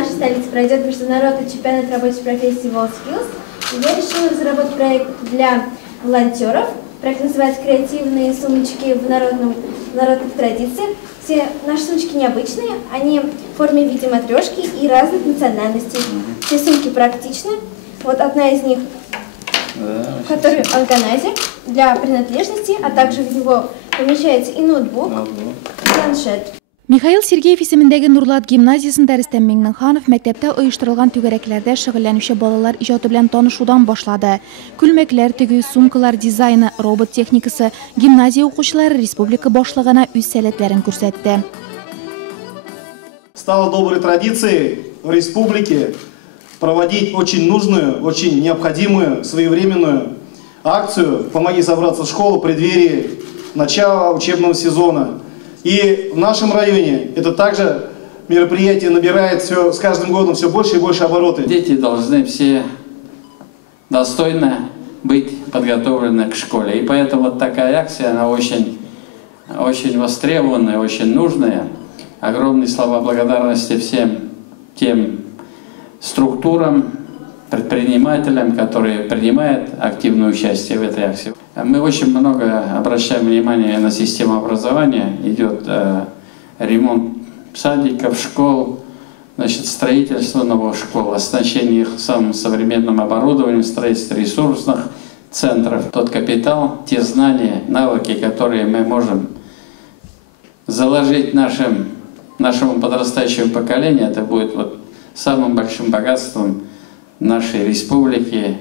нашей столице пройдет международный чемпионат рабочих профессий WorldSkills. Я решила разработать проект для волонтеров. Проект называется «Креативные сумочки в народных традициях». Все наши сумочки необычные, они в форме в виде матрешки и разных национальностей. Все сумки практичны. Вот одна из них, который органайзер для принадлежности, а также в него помещается и ноутбук, и планшет. Михаил Сергеев исемендәге Нурлат гимназиясында Рөстәм Миңнеханов мәктәптә оештырылган түгәрәкләрдә шөгыльләнүче балалар иҗаты белән танышудан башлады. Күлмәкләр тегү, сумкалар дизайны, робот техникасы, гимназия укучылары республика башлыгына үз сәләтләрен күрсәтте. Стало доброй традицией в республике проводить очень нужную, очень необходимую, своевременную акцию «Помоги собраться в школу» в преддверии начала учебного сезона. И в нашем районе это также мероприятие набирает с каждым годом все больше и больше обороты. Дети должны все достойно быть подготовлены к школе. И поэтому вот такая акция, она очень востребованная, очень нужная. Огромные слова благодарности всем тем структурам, предпринимателям, которые принимают активное участие в этой акции. Мы очень много обращаем внимание на систему образования. Идет ремонт садиков, школ, значит, строительство новых школ, оснащение их самым современным оборудованием, строительство ресурсных центров. Тот капитал, те знания, навыки, которые мы можем заложить нашему подрастающему поколению, это будет вот самым большим богатством нашей республики,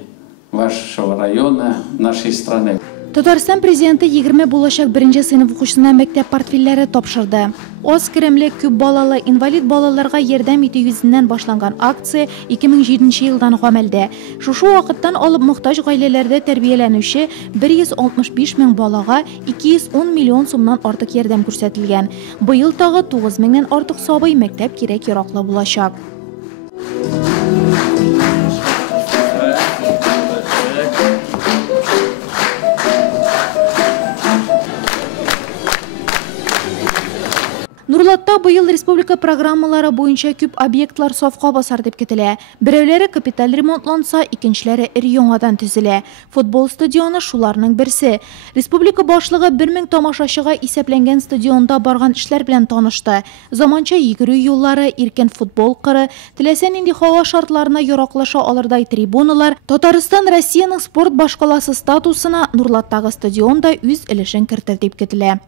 вашего района, нашей страны. Татарстан президенты 20 булачак беренче сыйныф укучысына мәктәп портфельләре тапшырды. Аз керемле күп балалы инвалид балаларга ярдәм итү йөзеннән башланган акция 2007 елдан гамәлдә. Шушы вакыттан алып мохтаҗ гаиләләрдә тәрбияләнүче 165 мең балага 210 миллион сумнан артык ярдәм күрсәтелгән. Быел тагы 9 меңнән артык сабый мәктәп кирәк-яраклы булачак. Нурлатта быел республика программалары буенча күп объектлар сафка басар дип көтелә. Берәүләре капиталь ремонтланса, икенчеләре ир-яңадан төзелә. Футбол стадионы шуларның берсе. Республика башлыгы 1000 тамашачыга исәпләнгән стадионда барган эшләр белән танышты. Заманча йөгерү юллары, иркен футбол кыры, теләсә нинди һава шартларына яраклаша алырдай трибуналар, Татарстан Россиянең спорт башкаласы статусына Нурлаттагы стадионда үз өлешен кертер дип көтелә.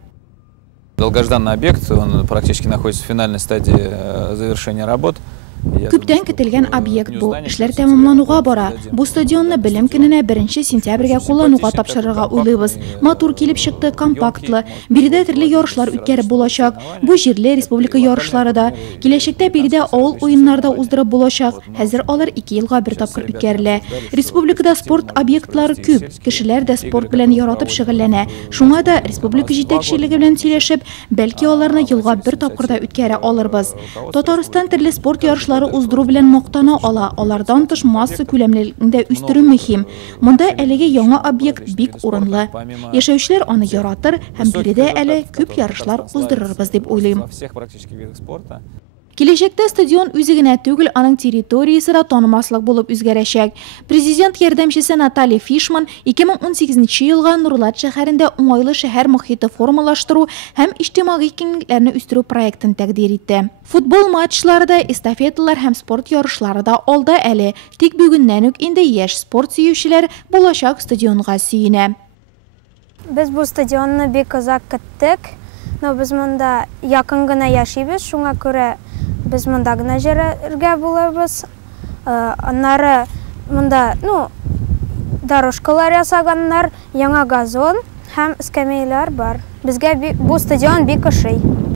Долгожданный объект, он практически находится в финальной стадии завершения работ. Күптән көтелгән объект бу. Эшләр тәмамлануга бара. Бу стадионны белем көненә 1 сентябрьгә куллануга тапшырырга уйлыйбыз. Матур килеп чыкты, компактлы. Биредә төрле ярышлар үткәреп булачак. Бу җирле республика ярышлары да. Киләчәктә биредә авыл уеннарда уздырып булачак. Хәзер алар 2 елга бер тапкыр үткәрелә. Республикада спорт объектлары күп. Кешеләр дә спорт белән яратып шөгыльләнә. Шуңа да республика җитәкчелеге белән сөйләшеп, бәлки аларны елга бер тапкыр да үткәрә алырбыз. Татарстан төрле спорт ярышлары уздыру белән мактана ала. Алардан тыш масса күләмлелегендә үстерү мөһим. Монда әлеге яңа объект бик урынлы. Яшәүчеләр аны яратыр һәм биредә әле күп ярышлар уздырырбыз дип уйлыйм. Киләчәктә стадион үзе генә түгел, аның территориясе дә танымаслык булып үзгәрәчәк. Президент ярдәмчесе Наталья Фишман 2018 елга Нурлат шәһәрендә уңайлы шәһәр мохиты формалаштыру һәм иҗтимагый киңлекләрне үстерү проектын тәкъдир итте. Футбол матчларында, эстафеталар һәм спорт ярышлары да алда әле. Тик бүгеннән үк инде яшь спорт сөючеләр булачак стадионга сөенә. Без бу стадионны бик озак көттек, но без монда якын гына яшибез, шуңа күрә без монда гына җөрергә булабыз. Аннары монда, дорожкалар ясаганнар, яңа газон һәм эскәмияләр бар. Безгә бу стадион бик ошый.